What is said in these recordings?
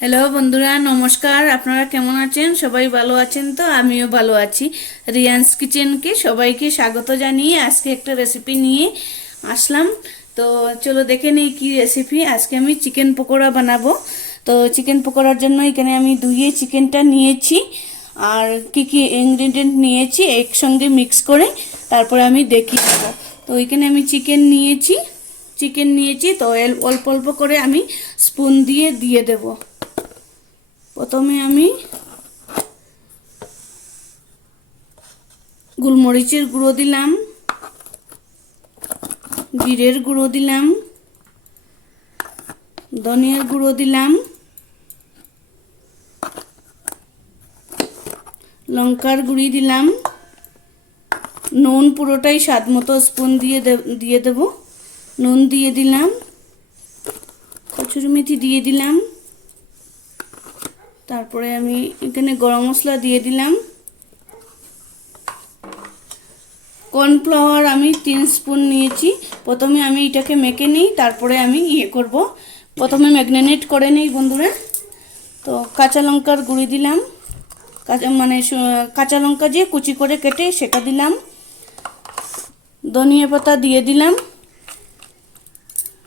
Hello বন্ধুরা, নমস্কার। আপনারা কেমন আছেন? সবাই ভালো আছেন তো? আমিও ভালো আছি। রিয়ান্স কিচেনকে সবাইকে স্বাগত জানিয়ে আজকে একটা রেসিপি নিয়ে আসলাম। তো চলো দেখে নেই কি রেসিপি। আজকে আমি চিকেন পকোড়া বানাবো। তো চিকেন পকোড়ার জন্য এখানে আমি ধুয়ে চিকেনটা নিয়েছি আর কি কি ইনগ্রিডিয়েন্ট নিয়েছি একসঙ্গে মিক্স করে তারপরে আমি দেখিয়ে দেবো। তো এখানে আমি চিকেন নিয়েছি তো অল্প অল্প করে আমি স্পুন দিয়ে দিয়ে দেবো। প্রথমে আমি গোলমরিচের গুঁড়ো দিলাম, জিরের গুঁড়ো দিলাম, ধনিয়ার গুঁড়ো দিলাম, লঙ্কার গুঁড়ি দিলাম, নুন পুরোটাই স্বাদ মতো স্পুন দিয়ে দেব। নুন দিয়ে দিলাম, কসুরি মেথি দিয়ে দিলাম, তারপরে আমি এখানে গরম মশলা দিয়ে দিলাম। কর্নফ্লাওয়ার আমি 3 স্পুন নিয়েছি। প্রথমে আমি এটাকে মেখে নিই, তারপরে আমি করব। প্রথমে ম্যাগনেট করে নিই বন্ধুরা। তো কাঁচা লঙ্কার গুঁড়ি দিলাম, কাঁচা লঙ্কা যে কুচি করে কেটে সেটা দিলাম। ধনিয়া পাতা দিয়ে দিলাম,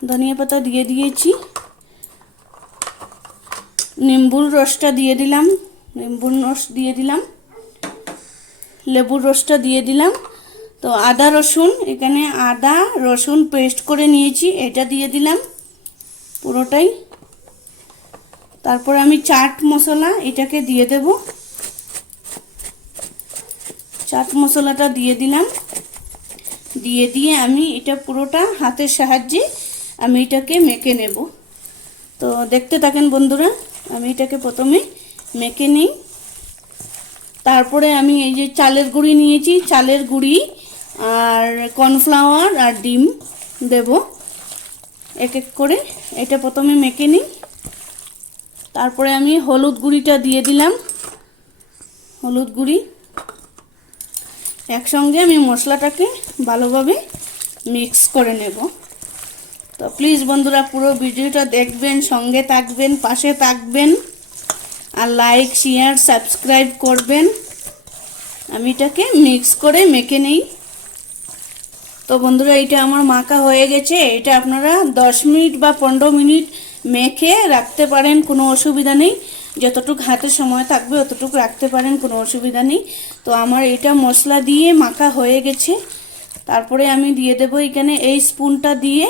ধনিয়া পাতা দিয়ে দিয়েছি। নিম্বুর রসটা দিয়ে দিলাম, নিম্বুর রস দিয়ে দিলাম, লেবুর রসটা দিয়ে দিলাম। তো আদা রসুন, এখানে আদা রসুন পেস্ট করে নিয়েছি, এটা দিয়ে দিলাম পুরোটাই। তারপর আমি চাট মশলা এটাকে দিয়ে দেব, চাট মশলাটা দিয়ে দিলাম। দিয়ে আমি এটা পুরোটা হাতের সাহায্যে আমি এটাকে মেখে নেব। তো দেখতে থাকেন বন্ধুরা, আমি এটাকে প্রথমে মেখে নিই। তারপরে আমি এই যে চালের গুঁড়ি নিয়েছি, চালের গুঁড়ি আর কর্নফ্লাওয়ার আর ডিম দেব এক এক করে। এটা প্রথমে মেখে নিই। তারপরে আমি হলুদ গুঁড়িটা দিয়ে দিলাম, হলুদ গুঁড়ি। একসঙ্গে আমি মশলাটাকে ভালোভাবে মিক্স করে নেব। তো প্লিজ বন্ধুরা পুরো ভিডিওটা দেখবেন, সঙ্গে থাকবেন, পাশে থাকবেন আর লাইক শেয়ার সাবস্ক্রাইব করবেন। আমি এটাকে মিক্স করে মেখে নেই। তো বন্ধুরা এটা আমার মাখা হয়ে গেছে। এটা আপনারা 10 মিনিট বা 15 মিনিট মেখে রাখতে পারেন, কোনো অসুবিধা নেই। যতটুকু হাতে সময় থাকবে অতটুকু রাখতে পারেন, কোনো অসুবিধা নেই। তো আমার এটা মশলা দিয়ে মাখা হয়ে গেছে। তারপরে আমি দিয়ে দেব এখানে এই স্পুনটা দিয়ে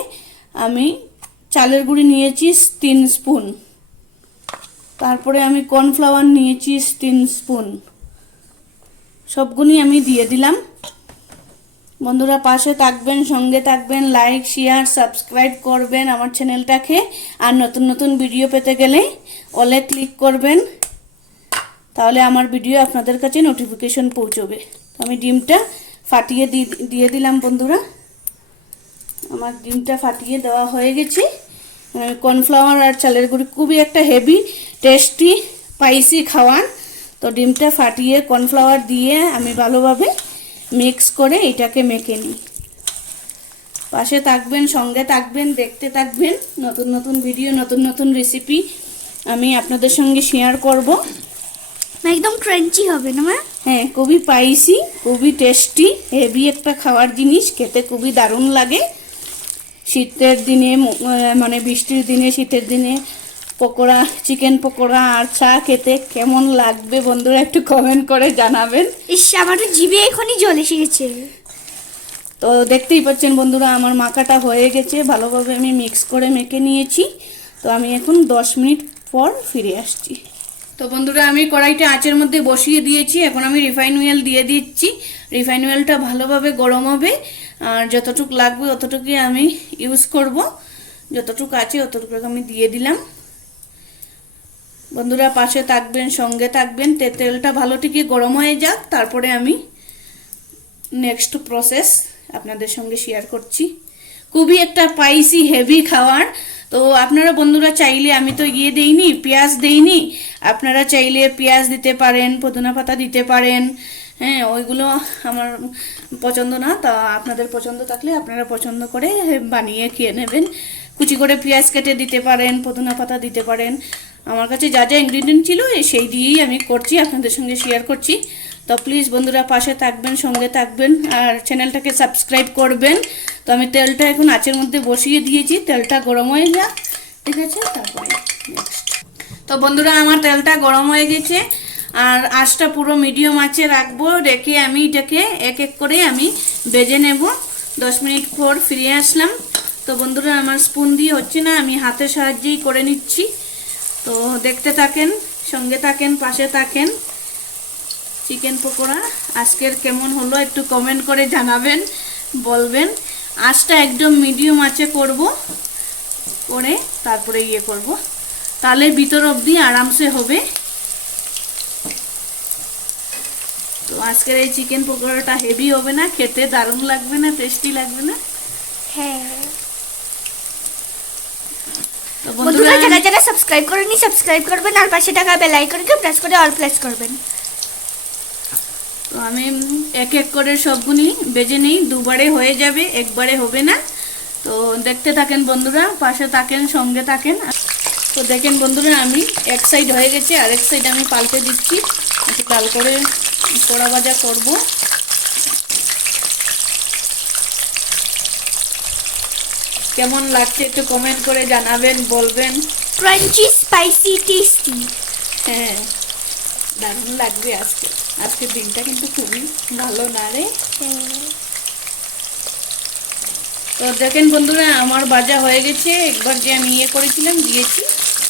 আমি চালের গুঁড়ি নিয়েছি 3 স্পুন। তারপরে আমি কর্নফ্লাওয়ার নিয়েছি 3 স্পুন। সবগুলি আমি দিয়ে দিলাম। বন্ধুরা পাশে থাকবেন, সঙ্গে থাকবেন, লাইক শেয়ার সাবস্ক্রাইব করবেন আমার চ্যানেলটাকে। আর নতুন নতুন ভিডিও পেতে গেলে অলে ক্লিক করবেন, তাহলে আমার ভিডিও আপনাদের কাছে নোটিফিকেশন পৌঁছবে। আমি ডিমটা ফাটিয়ে দিয়ে দিলাম বন্ধুরা। আমার ডিমটা ফাটিয়ে দেওয়া হয়ে গেছে। কর্নফ্লাওয়ার আর চালের গুঁড়ি খুবই একটা হেভি টেস্টি স্পাইসি খাওয়ার। তো ডিমটা ফাটিয়ে কর্নফ্লাওয়ার দিয়ে আমি ভালোভাবে মিক্স করে এটাকে মেখে নিই। পাশে থাকবেন, সঙ্গে থাকবেন, দেখতে থাকবেন। নতুন নতুন ভিডিও, নতুন নতুন রেসিপি আমি আপনাদের সঙ্গে শেয়ার করব। একদম ক্রাঞ্চি হবে না মা? হ্যাঁ, খুবই স্পাইসি, খুবই টেস্টি, হেভি একটা খাওয়ার জিনিস, খেতে খুবই দারুণ লাগে। শীতের দিনে মানে বৃষ্টির দিনে, শীতের দিনে পকোড়া, চিকেন পকোড়া আর চা খেতে কেমন লাগবে বন্ধুরা একটু কমেন্ট করে জানাবেন। ইস, আমার তো জিভে এখনই জল এসে গেছে। তো দেখতেই পাচ্ছেন বন্ধুরা আমার মাখাটা হয়ে গেছে, ভালোভাবে আমি মিক্স করে মেখে নিয়েছি। তো আমি এখন 10 মিনিট পর ফিরে আসছি। তো বন্ধুরা আমি কড়াইটা আঁচের মধ্যে বসিয়ে দিয়েছি। এখন আমি রিফাইন অয়েল দিয়ে দিচ্ছি। রিফাইন অয়েলটা ভালোভাবে গরম হবে আর যতটুকু লাগবে অতটুকুই আমি ইউজ করব। যতটুকু আছে অতটুকু আমি দিয়ে দিলাম। বন্ধুরা পাশে থাকবেন, সঙ্গে থাকবেন। তেলটা ভালো থেকে গরম হয়ে যাক, তারপরে আমি নেক্সট প্রসেস আপনাদের সঙ্গে শেয়ার করছি। খুবই একটা স্পাইসি হেভি খাবার। তো আপনারা বন্ধুরা চাইলে, আমি তো দেইনি, পেঁয়াজ দেইনি, আপনারা চাইলে পেঁয়াজ দিতে পারেন, পুদিনা পাতা দিতে পারেন। হ্যাঁ, ওইগুলো আমার পছন্দ না। তা আপনাদের পছন্দ থাকলে আপনারা পছন্দ করে বানিয়ে খেয়ে নেবেন। কুচি করে পেঁয়াজ কেটে দিতে পারেন, পুদিনা পাতা দিতে পারেন। আমার কাছে যা যা ইনগ্রিডিয়েন্ট ছিল সেই দিয়েই আমি করছি, আপনাদের সঙ্গে শেয়ার করছি। তো প্লিজ বন্ধুরা পাশে থাকবেন, সঙ্গে থাকবেন, আর চ্যানেলটাকে সাবস্ক্রাইব করবেন। তো আমি তেলটা এখন আঁচের মধ্যে বসিয়ে দিয়েছি, তেলটা গরম হয়ে যাক, ঠিক আছে? তারপরে নেক্সট। তো বন্ধুরা আমার তেলটা গরম হয়ে গেছে, আর আঁচটা পুরো মিডিয়াম আঁচে রাখবো, রেখে আমি এটাকে এক এক করে আমি ভেজে নেব। 10 মিনিট পর ফিরে আসলাম। তো বন্ধুরা আমার স্পুন দিয়ে হচ্ছে না, আমি হাতের সাহায্যেই করে নিচ্ছি। তো দেখতে থাকেন, সঙ্গে থাকেন, পাশে থাকেন। চিকেন পকোড়া আজকের কেমন হলো একটু কমেন্ট করে জানাবেন, বলবেন। আঁচটা একদম মিডিয়াম আঁচে করব, করে তারপরে করব, তাহলে ভিতর অবধি আরামসে হবে। তো আজকের এই চিকেন পকোড়াটা হেভি হবে না? খেতে দারুণ লাগবে না? টেস্টি লাগবে না? হ্যাঁ। তো বন্ধুরা যারা যারা সাবস্ক্রাইব করেনি সাবস্ক্রাইব করবেন, আর পাশে থাকা বেল আইকনকে প্রেস করে অল প্রেস করবেন। তো আমি এক এক করে সবগুলি বেজে নিই, দুবারে হয়ে যাবে, একবারে হবে না। তো দেখতে থাকেন বন্ধুরা, পাশে থাকেন, সঙ্গে থাকেন। তো দেখেন বন্ধুরা আমি এক সাইড হয়ে গেছে, আরেক সাইড আমি পাল্টে দিচ্ছি, একটু লাল করে পোড়া ভাজা করব। কেমন লাগছে একটু কমেন্ট করে জানাবেন, বলবেন। Crunchy, spicy, tasty. হ্যাঁ, দারুণ লাগবে আজকে। আজকের দিনটা কিন্তু খুবই ভালো না রে? তো দেখেন বন্ধুরা আমার ভাজা হয়ে গেছে, একবার যে আমি করেছিলাম দিয়েছি।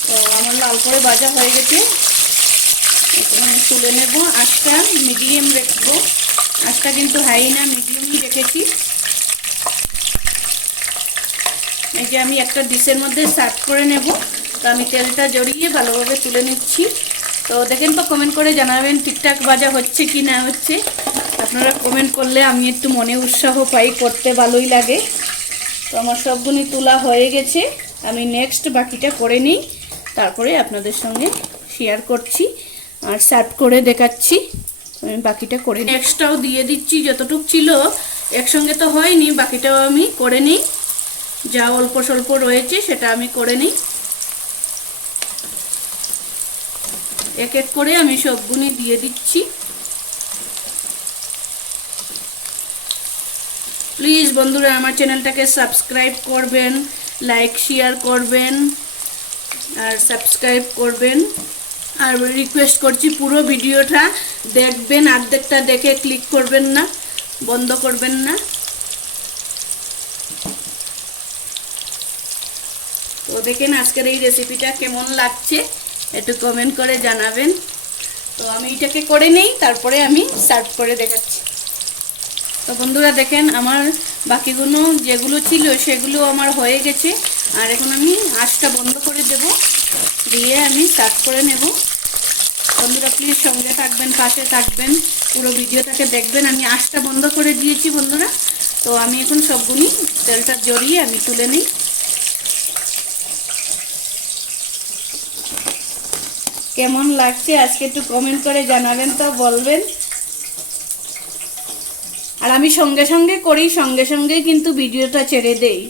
তো আমার লাল করে ভাজা হয়ে গেছে, এখন আমি তুলে নেব। আঁচটা মিডিয়াম রাখবো, আঁচটা কিন্তু হাই না, মিডিয়ামই রেখেছি। এই যে আমি একটা ডিশের মধ্যে সার্ভ করে নেব। তো আমি তেলটা জড়িয়ে ভালোভাবে তুলে নিচ্ছি। তো দেখেন তো কমেন্ট করে জানাবেন ঠিকঠাক ভাজা হচ্ছে কি না হচ্ছে। আপনারা কমেন্ট করলে আমি একটু মনে উৎসাহ পাই, করতে ভালোই লাগে। তো আমার সবগুলি তোলা হয়ে গেছে, আমি নেক্সট বাকিটা করে নিই, তারপরে আপনাদের সঙ্গে শেয়ার করছি আর সার্ভ করে দেখাচ্ছি। আমি বাকিটা করে নেক্সটটাও দিয়ে দিচ্ছি, যতটুকু ছিল একসঙ্গে তো হয়নি, বাকিটাও আমি করে নিই। যা অল্প স্বল্প রয়েছে সেটা আমি করে নিই। এক এক করে আমি সবগুলি দিয়ে দিচ্ছি। প্লিজ বন্ধুরা আমার চ্যানেলটাকে সাবস্ক্রাইব করবেন, লাইক শেয়ার করবেন আর সাবস্ক্রাইব করবেন। আর রিকোয়েস্ট করছি পুরো ভিডিওটা দেখবেন, অর্ধেকটা দেখে ক্লিক করবেন না, বন্ধ করবেন না। তো দেখেন আজকের এই রেসিপিটা কেমন লাগছে একটু কমেন্ট করে জানাবেন। তো আমি এটাকে করে নেই, তারপরে আমি সার্ভ করে দেখাচ্ছি। তো বন্ধুরা দেখেন আমার বাকিগুলো যেগুলো ছিল সেগুলো আমার হয়ে গেছে, আর এখন আমি আঁচটা বন্ধ করে দেব, দিয়ে আমি সার্ভ করে নেব। বন্ধুরা প্লিজ সঙ্গে থাকবেন, পাশে থাকবেন, পুরো ভিডিওটাকে দেখবেন। আমি আঁচটা বন্ধ করে দিয়েছি বন্ধুরা। তো আমি এখন সবগুলি তেলটা জড়িয়ে আমি তুলে নিই। কেমন লাগছে আজকে একটু কমেন্ট করে জানাবেন, তো বলবেন। আর আমি সঙ্গে সঙ্গে করি, সঙ্গে সঙ্গেই কিন্তু ভিডিওটা ছেড়ে দেই,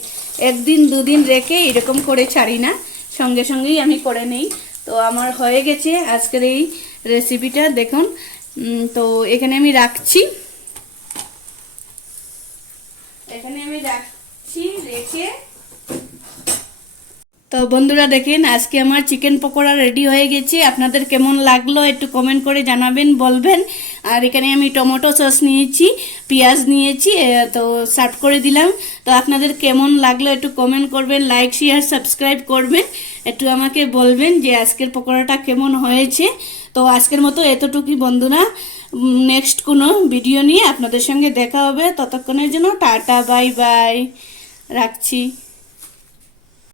একদিন দুদিন রেখে এরকম করে ছাড়ি না, সঙ্গে সঙ্গেই আমি করে নেই। তো আমার হয়ে গেছে আজকের এই রেসিপিটা, দেখুন। তো এখানে আমি রাখছি, রেখে। তো বন্ধুরা দেখেন আজকে আমার চিকেন পকোড়া রেডি হয়ে গেছে। আপনাদের কেমন লাগলো একটু কমেন্ট করে জানাবেন, বলবেন। আর এখানে আমি টমেটো সস নিয়েছি, পেঁয়াজ নিয়েছি, তো সার্ভ করে দিলাম। তো আপনাদের কেমন লাগলো একটু কমেন্ট করবেন, লাইক শেয়ার সাবস্ক্রাইব করবেন, একটু আমাকে বলবেন যে আজকের পকোড়াটা কেমন হয়েছে। তো আজকের মতো এতটুকুই বন্ধুরা, নেক্সট কোনো ভিডিও নিয়ে আপনাদের সঙ্গে দেখা হবে। ততক্ষণের জন্য টাটা, বাই বাই, রাখছি।